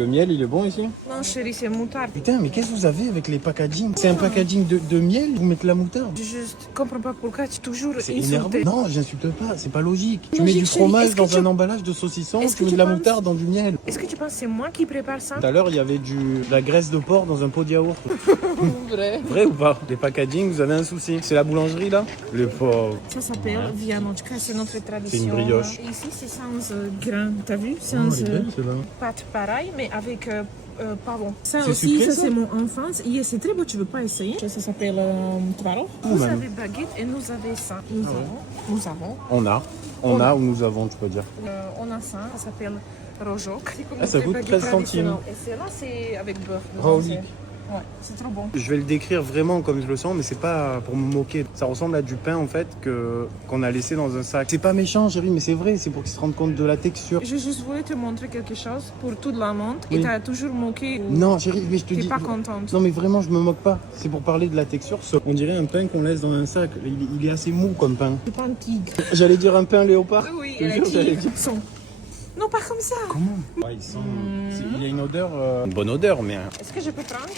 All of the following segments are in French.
Le miel, il est bon ici? Non, chérie, c'est moutarde. Putain, mais qu'est-ce que vous avez avec les packaging? C'est un packaging de miel, vous mettez la moutarde? Je juste comprends pas pourquoi tu toujours C'est énervant. insulté. Non, j'insulte pas, c'est pas logique. Tu mets Logique, du chérie. fromage Est-ce que dans tu- un emballage de saucisson, Est-ce tu que mets tu de la penses- moutarde dans du miel. Est-ce que tu penses que c'est moi qui prépare ça? Tout à l'heure, il y avait de la graisse de porc dans un pot de yaourt. Vrai. Vrai ou pas? Les packaging, vous avez un souci. C'est la boulangerie là? Le pauvre. Ça s'appelle vianochka, c'est notre tradition. C'est une brioche. Et ici, c'est sans grain, t'as vu? Sans pâte pareil, mais avec pardon. Ça C'est aussi, sucré, ça ça c'est mon enfance. Et c'est très beau, tu veux pas essayer? Ça s'appelle tvarog. Vous même. avez baguette et nous avons ça. Nous avons. On a ou nous avons, tu peux dire. On a ça, ça s'appelle rojok. C'est comme Ah, ça notre coûte baguette 13 centimes. traditionnelle. Et celle-là, c'est avec beurre. Raouli. Ouais, c'est trop bon. Je vais le décrire vraiment comme je le sens, mais c'est pas pour me moquer. Ça ressemble à du pain en fait qu'on a laissé dans un sac. C'est pas méchant, chérie, mais c'est vrai. C'est pour qu'ils se rendent compte de la texture. Je juste voulais te montrer quelque chose pour toute la monde. Oui. Et t'as toujours moqué. Non, chérie, mais je te T'es dis. pas contente. Non, mais vraiment, je me moque pas. C'est pour parler de la texture. On dirait un pain qu'on laisse dans un sac. Il est assez mou comme pain. C'est pas un tigre. J'allais dire un pain léopard. Oui, Je te elle jure, a j'allais tigre. dire. Non, pas comme ça. Comment? Ouais, il y a une odeur. Une bonne odeur, mais. Est-ce que je peux prendre?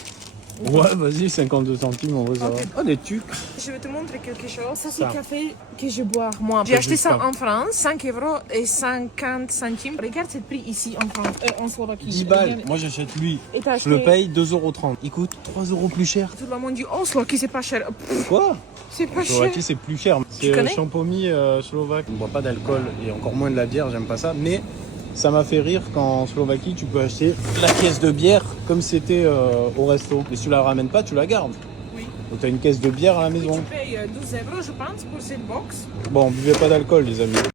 Ouais, vas-y, 52 centimes, on va savoir. Ok. Oh, des tucs. Je vais te montrer quelque chose. Ça, c'est Ça. le café que je bois moi. J'ai acheté ça ça. en France, 5 € et 50 centimes. Regarde ce prix ici en France, en Slovaquie. 10 balles. Regarde. Moi, j'achète lui. Et t'as Je le acheté- paye 2,30 €. Il coûte 3 € plus cher. Tout le monde dit, oh, Slovaquie, c'est pas cher. Pff, Quoi? c'est pas cher. Slovaquie, c'est plus cher. C'est connais champomy slovaque. On boit pas d'alcool et encore moins de la bière, j'aime pas ça. Mais ça m'a fait rire qu'en Slovaquie, tu peux acheter la caisse de bière comme c'était au resto. Et si tu la ramènes pas, tu la gardes. Oui. Donc tu as une caisse de bière à la Oui, maison. tu payes 12 € je pense, pour cette box. Bon, buvez pas d'alcool, les amis.